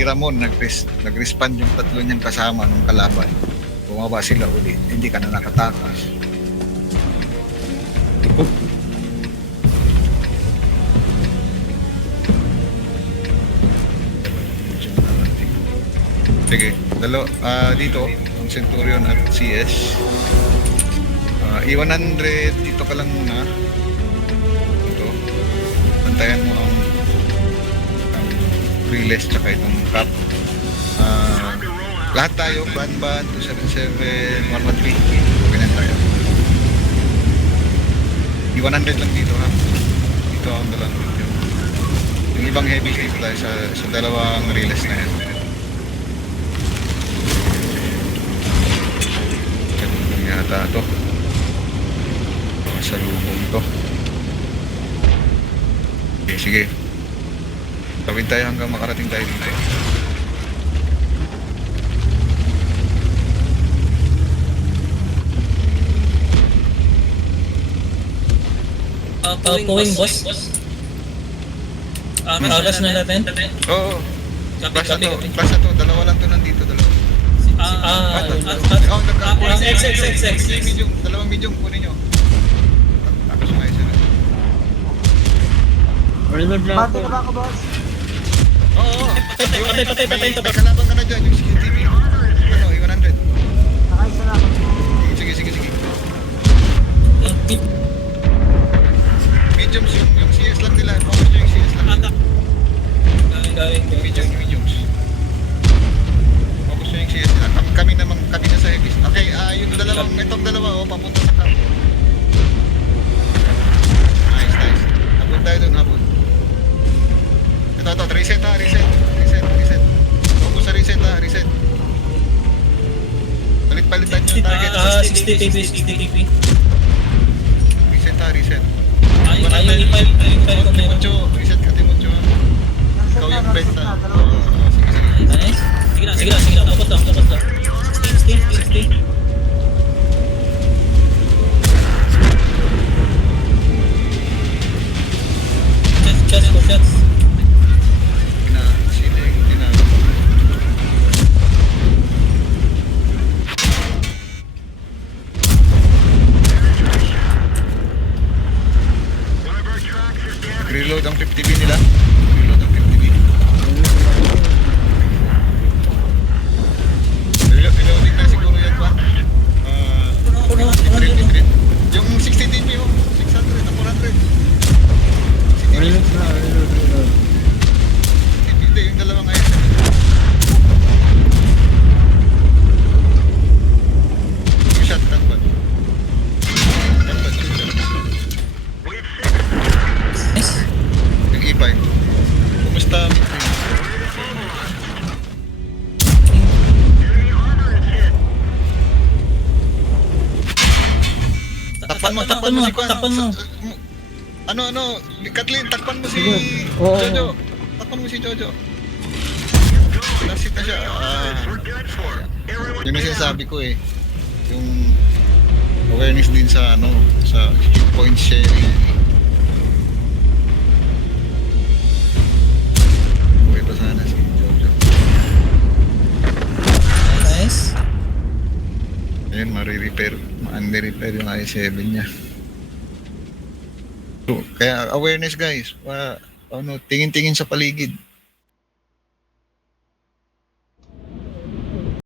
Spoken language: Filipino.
si Ramon, nag-respond yung tatlo niyang kasama ng kalaban. Bumaba sila ulit, hindi ka na nakatakas. Sige, dito, ang Centurion at CS. E100, dito ka lang muna. Ito. Bantayan mo ang release tsaka itong cap. Lahat tayo, Ban, 277, 113. Ganyan tayo. E100 lang dito ha. Dito ang dalang video. Yung ibang heavy dito tayo sa dalawang release na yan. Ganun yata ito. Sa lubong to. Okay, sige. Tawid tayo hanggang makarating tayo dito. Outgoing boss. Agas na natin. Oo. Class na to. Dalawa lang to nandito. Dalawa. X. Medium. Dalawang medium. Kunin nyo. Tapos may isa na. Bante na ba ako, boss? Oo. Patay. Kalaban ka na dyan. Yung CCTV. Ano, 100. Nakaisa na ako. Sige. Mediums yung CS lang nila. Focus nyo yung CS lang. Mediums. Focus nyo yung CS nila. Kami na sa heavies. Okay, itong dalawa, papunta sa camp. Nice. Habon tayo dun, habon. Ito, reset. Focus sa reset. Palit-palitan yung target. 60 TP. Reset. Ayaw i-5 ko meron. Reset ka, Timucho. Ikaw yung benta. Sige. Nice. Sige na. Tapos lang. 60. Shots. Reload ang 50B nila. Reload ang 50B. Reloading na siguro yan pa. Yung 60 TP mo, 600 na 400. Reload. Hindi, yung dalawa ngayon. Yung shotgun ba? Yung E5. Kumusta? Takpan mo si Kwan. Takpan mo. Ano, Kathleen, takpan mo si Oo. Jojo. Takpan mo si Jojo. Nasit na siya. Yun ang sinasabi ko eh. Yung awareness din sa sa point sharing. Buhay pa sana si Jojo. Nice. Ayun, ma-repair yung i7 niya. So, kaya awareness guys, tingin-tingin sa paligid.